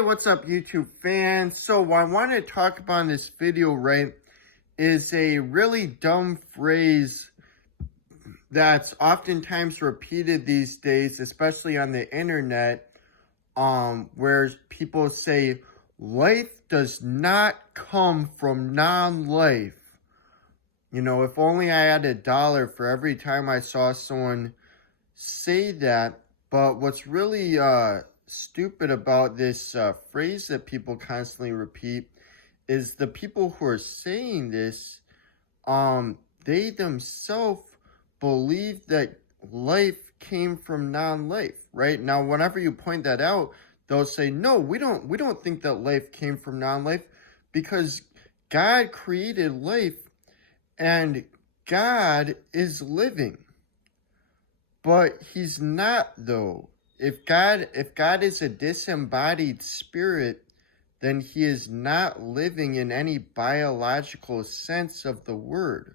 Hey, what's up, YouTube fans? So what I want to talk about in this video, right, is a really dumb phrase that's oftentimes repeated these days, especially on the internet, where people say, life does not come from non-life. You know, if only I had $1 for every time I saw someone say that. But what's really stupid about this phrase that people constantly repeat is the people who are saying this, they themselves believe that life came from non-life, right? Now, whenever you point that out, they'll say, no, we don't think that life came from non-life because God created life and God is living. But he's not, though. If God is a disembodied spirit, then he is not living in any biological sense of the word,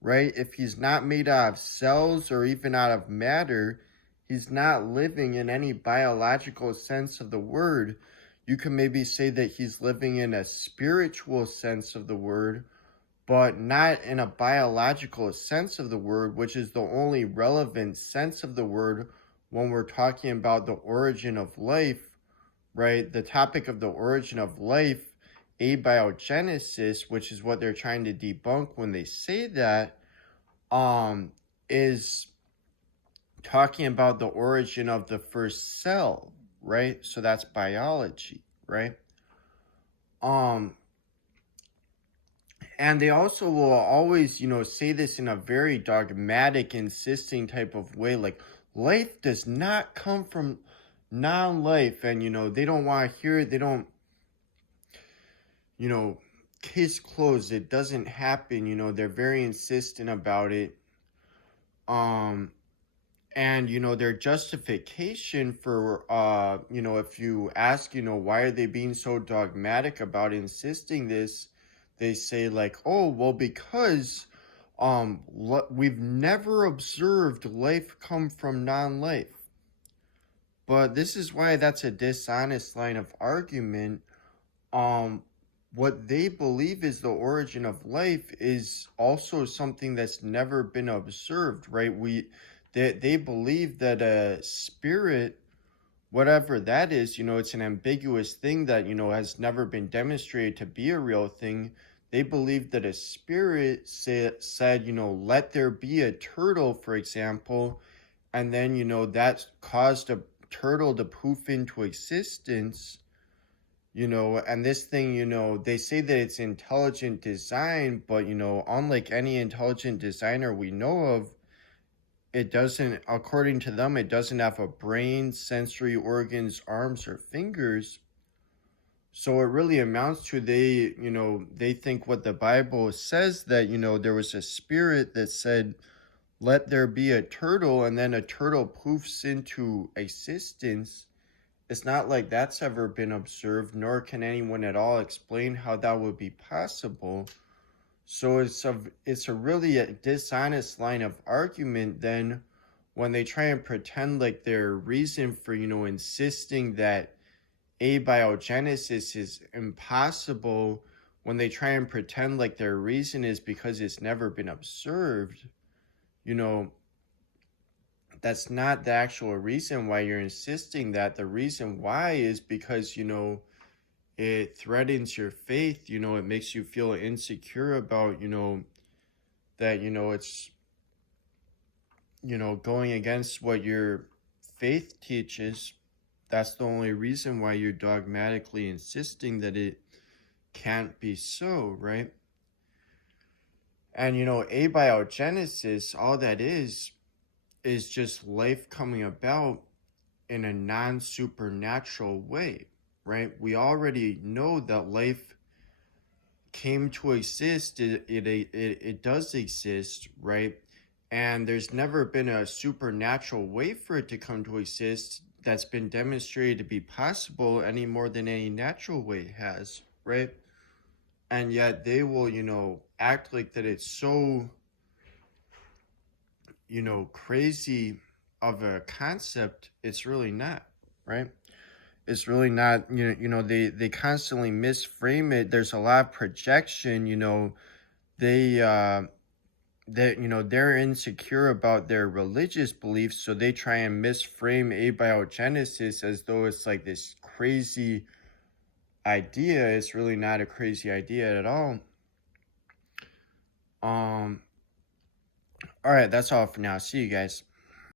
right? If he's not made out of cells or even out of matter, he's not living in any biological sense of the word. You can maybe say that he's living in a spiritual sense of the word, but not in a biological sense of the word, which is the only relevant sense of the word when we're talking about the origin of life, right? The topic of the origin of life, abiogenesis, which is what they're trying to debunk when they say that, is talking about the origin of the first cell, right? So that's biology, right? And they also will always, say this in a very dogmatic, insisting type of way, like life does not come from non-life. And, they don't want to hear it. They don't, case closed. It doesn't happen. They're very insistent about it. And, their justification for, if you ask, why are they being so dogmatic about insisting this? They say like, oh, well, because we've never observed life come from non-life. But this is why that's a dishonest line of argument. What they believe is the origin of life is also something that's never been observed, right? They believe that a spirit, whatever that is, it's an ambiguous thing that, has never been demonstrated to be a real thing. They believe that a spirit said, let there be a turtle, for example, and then, that caused a turtle to poof into existence, and this thing, they say that it's intelligent design, but, unlike any intelligent designer we know of, it doesn't, according to them, it doesn't have a brain, sensory organs, arms, or fingers. So it really amounts to they think what the Bible says that, there was a spirit that said, let there be a turtle, and then a turtle poofs into existence. It's not like that's ever been observed, nor can anyone at all explain how that would be possible. So it's a really dishonest line of argument then when they try and pretend like their reason for, insisting that abiogenesis is impossible, when they try and pretend like their reason is because it's never been observed. That's not the actual reason why you're insisting that. The reason why is because, it threatens your faith, it makes you feel insecure about, that, it's, going against what your faith teaches. That's the only reason why you're dogmatically insisting that it can't be so, right? And, abiogenesis, all that is just life coming about in a non-supernatural way, right? We already know that life came to exist. It does exist, right? And there's never been a supernatural way for it to come to exist that's been demonstrated to be possible any more than any natural way has, right? And yet they will, act like that it's so, crazy of a concept. It's really not, right? It's really not, they constantly misframe it. There's a lot of projection, they they're insecure about their religious beliefs, so they try and misframe abiogenesis as though it's like this crazy idea. It's really not a crazy idea at all. All right, that's all for now. See you guys.